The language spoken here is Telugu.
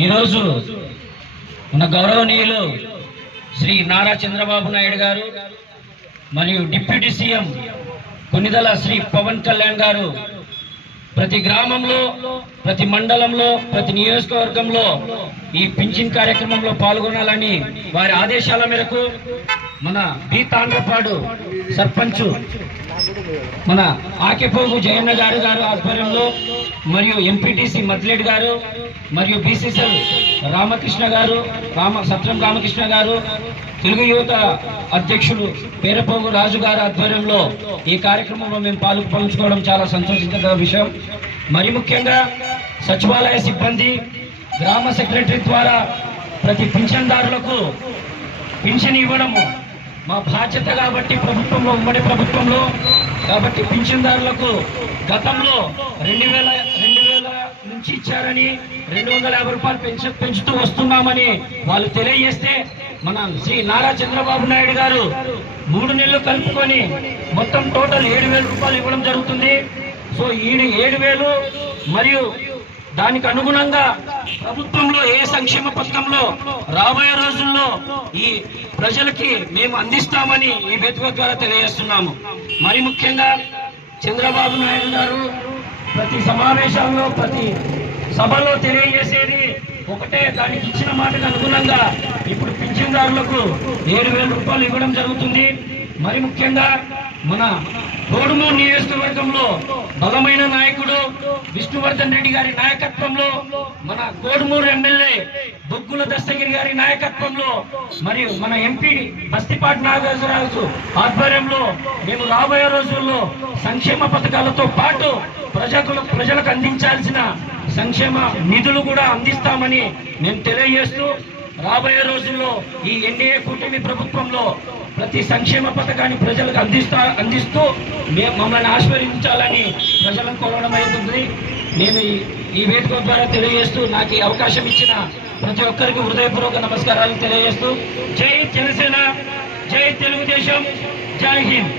ఈరోజు మన గౌరవనీయులు శ్రీ నారా చంద్రబాబు నాయుడు గారు మరియు డిప్యూటీ సీఎం కొనిదెల శ్రీ పవన్ కళ్యాణ్ గారు ప్రతి గ్రామంలో, ప్రతి మండలంలో, ప్రతి నియోజకవర్గంలో ఈ పింఛన్ కార్యక్రమంలో పాల్గొనాలని వారి ఆదేశాల మేరకు మన బి తాండ్రపాడు సర్పంచ్ మన ఆకెపోగు జయన్న గారు ఆధ్వర్యంలో మరియు ఎంపీటీసీ మద్లేడ్ గారు మరియు బీసీసీఎల్ రామకృష్ణ గారు సత్రం రామకృష్ణ గారు, తెలుగు యువత అధ్యక్షులు పేరపోగు రాజు గారి ఆధ్వర్యంలో ఈ కార్యక్రమంలో మేము పంచుకోవడం చాలా సంతోషించదగ్గ విషయం. మరి ముఖ్యంగా సచివాలయ సిబ్బంది, గ్రామ సెక్రటరీ ద్వారా ప్రతి పింఛన్దారులకు పింఛన్ ఇవ్వడము మా బాధ్యత కాబట్టి ప్రభుత్వంలో, ఉమ్మడి ప్రభుత్వంలో కాబట్టి పింఛన్దారులకు గతంలో 2000 నుంచి ఇచ్చారని 250 రూపాయలు పెంచుతూ వస్తున్నామని వాళ్ళు తెలియజేస్తే మన శ్రీ నారా చంద్రబాబు నాయుడు గారు 3 నెలలు కలుపుకొని మొత్తం టోటల్ 7,000 రూపాయలు ఇవ్వడం జరుగుతుంది. సో ఈ 7,000 మరియు దానికి అనుగుణంగా ప్రభుత్వంలో ఏ సంక్షేమ పథకంలో రాబోయే రోజుల్లో ఈ ప్రజలకి మేము అందిస్తామని ఈ వేదిక ద్వారా తెలియజేస్తున్నాము. మరి ముఖ్యంగా చంద్రబాబు నాయుడు గారు ప్రతి సమావేశాల్లో, ప్రతి సభలో తెలియజేసేది ఒకటే, దానికి ఇచ్చిన మాటకు అనుగుణంగా ఇప్పుడు పింఛన్దారులకు 7,000 రూపాయలు ఇవ్వడం జరుగుతుంది. మరి ముఖ్యంగా మన కోడుమూరు నియోజకవర్గంలో బలమైన నాయకుడు విష్ణువర్ధన్ రెడ్డి గారి నాయకత్వంలో, మన కోడుమూరు ఎమ్మెల్యే బొగ్గుల దస్తగిరి గారి నాయకత్వంలో మరియు మన ఎంపీ బస్తిపాటి నాగరాజు ఆధ్వర్యంలో మేము రాబోయే రోజుల్లో సంక్షేమ పథకాలతో పాటు ప్రజలకు అందించాల్సిన సంక్షేమ నిధులు కూడా అందిస్తామని మేము తెలియజేస్తూ, రాబోయే రోజుల్లో ఈ ఎన్డీఏ కూటమి ప్రభుత్వంలో ప్రతి సంక్షేమ పథకాన్ని ప్రజలకు అందిస్తూ మమ్మల్ని ఆశీర్వదించాలని ప్రజలను కోరడం అవుతుంది. నేను ఈ వేదిక ద్వారా తెలియజేస్తూ, నాకు ఈ అవకాశం ఇచ్చిన ప్రతి ఒక్కరికి హృదయపూర్వక నమస్కారాలు తెలియజేస్తూ, జై జనసేన, జై తెలుగుదేశం, జై హింద్.